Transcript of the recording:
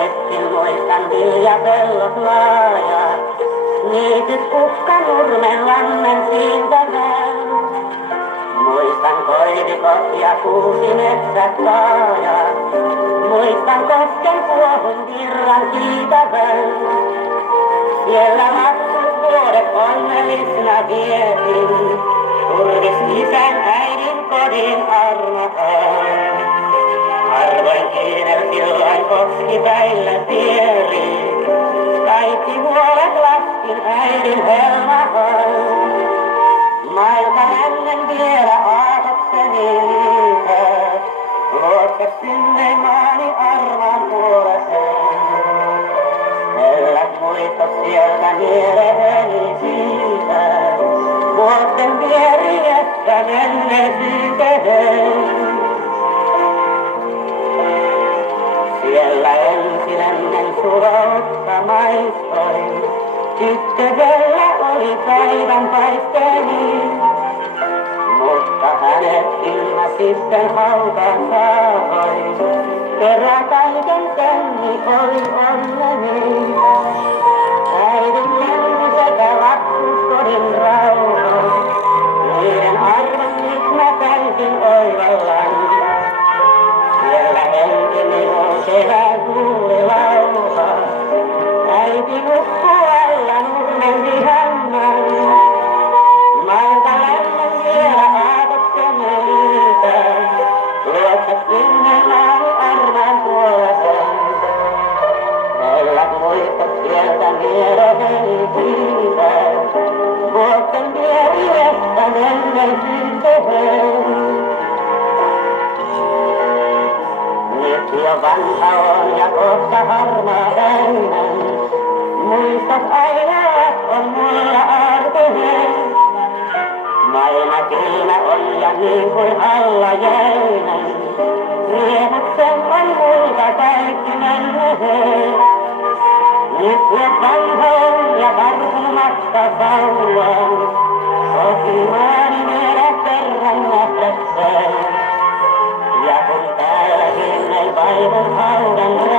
hetken muistan viljapellot laajat. Niityt kukkanurmen lammen siintävän. Muistan koivikot ja kuusimetsät laajat. Muistan kosken kuohun virran kiitävän. Siellä lapset vuodet onnellisena vietin. Turvis isän äidin kodin armotaan. Harvoin kiinel silloin koskipäillä tieri. Kaikki vuodet laskin äidin helmahan. Mailta hänen vielä aatokseni liikaa. Luokse sinne maani armaan puoleseen. Mellät muistot sieltä mieleeni siitä. Vuotten vieriettä menneisyyteen. Siellä ensin ennen suroutta maistoin. Tyttösellä oli päivän paisteeni. Mutta hänet ilma sitten hautaan saapoi. Kerran kaiken senni oli onneni. Äidin lenni sekä lapsuuskodin rauha. Niiden arvon nyt mä täysin oivallan. Siellä henki minun kevään kuuli lauha. Äiti nukkuu alla nurmen vihannan. Mailta lämmön vielä aatokseni liitän. Luokse sinne maani armaan puoleseen. Meillä muistot sieltä mieleeni kiitän. Vuotten vieriettä menneisyyteen. Nyt jo vanha on ja kohta harmaa täynnän. Muistot aina on mulla arkinen. Maailma kylmä on ja niin kuin alla jäinen. Riemuksen on multa kaikki menneet. Nyt jo vanha on ja varmumatta sauvan. Kotimaani vielä kerran nähdäkseen. Ja kun täälläkin ei vaivun haudan